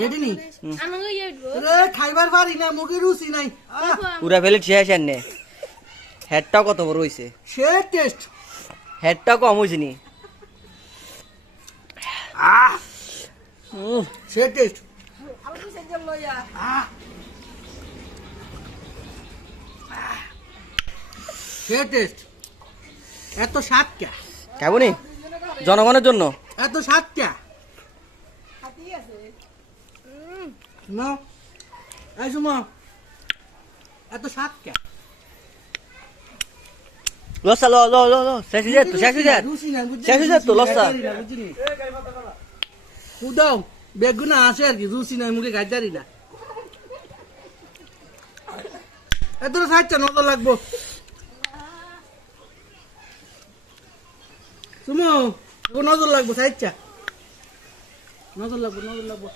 ready নি খাইবার পারি না মুখে রুচি নাই পুরা প্লেট শেষ এনে হেডটাও কত বড় হইছে সে টেস্ট হেডটাও কম হইছে নি সে টেস্ট সে টেস্ট এত স্বাদ কে খাবো নি জনগণের জন্য এত স্বাদ কে না এই সুমা এত স্বাদ কে লসা লো লো লো লো শেষ হয়ে যাচ্ছে শেষ হয়ে যাচ্ছে শেষ হয়ে যাচ্ছে তো লসা উদাও বেগুনা আসে আর কি রুচি নাই মুখে গাইতারি না এত সাইডটা নজর লাগবো সুমো নজর লাগবো সাইডটা নজর লাগবো